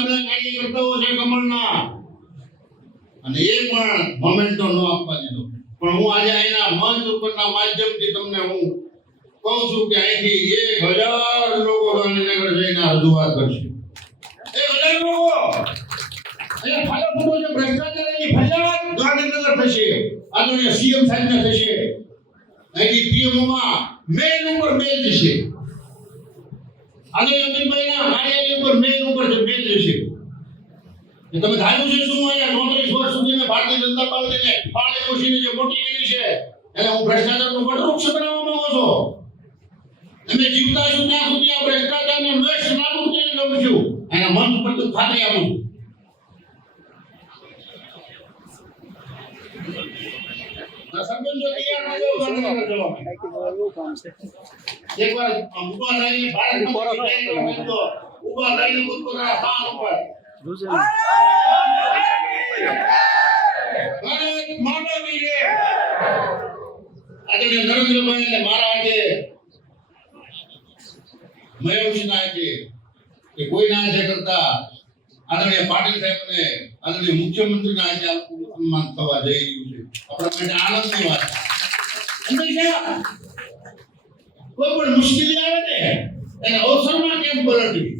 ઘણા બધા કાર્યકર્તાઓ છે કમળના, અને એ પણ મોમેન્ટો ન આપવા દીધો. પણ હું આજે અહીંના મંચ ઉપરના માધ્યમથી તમને હું કહું છું કે અહીંથી 1000 લોકો ગાંધીનગર જઈને રજૂઆત કરશે. 1000 લોકો અહીંયા ફાળો ફૂટો છે ભ્રષ્ટાચારની ફરિયાદ ગાંધીનગર થશે, આદરણીય સીએમ સાહેબને થશે. અહીંથી પીએમઓમાં મેલ ઉપર મેલ જશે, આદરણીય અમિતભાઈના કાર્યાલય ઉપર મેલ ઉપર મેલ જશે. તમે ધાર્યું છે શું અહીંયા 34 વર્ષ સુધી મેં ભારતીય જનતા પાર્ટીને પાળે પોષીને જે મોટી કરી છે એને હું ભ્રષ્ટાચારનું વટવૃક્ષ બનાવવા માંગો છો? અમે જીવતા છું ત્યાં સુધી આ ભ્રષ્ટાચારને નષ્ટ નાબૂદ કરીને જવું છું. એના મંચ ઉપર તો ખાતરી આપું છું. સરપંચો તૈયાર ન જાઓ ગાંધીનગર જવા માટે. એકવાર ઉભા રહીને ભારતમાં ઉભા રહીને પોતાના સ્થાન ઉપર આદરણીય નરેન્દ્રભાઈ અને મારા આજે મયુરસિંહના આજે કે કોઈના આજે કરતા આદરણીય પાટીલ સાહેબને આદરણીય મુખ્યમંત્રીના આજે સન્માન થવા જઈ રહ્યું છે. આપણા માટે આનંદની વાત. હંમેશા કોઈ પણ મુશ્કેલી આવે ને એને અવસરમાં કેમ પલટવી,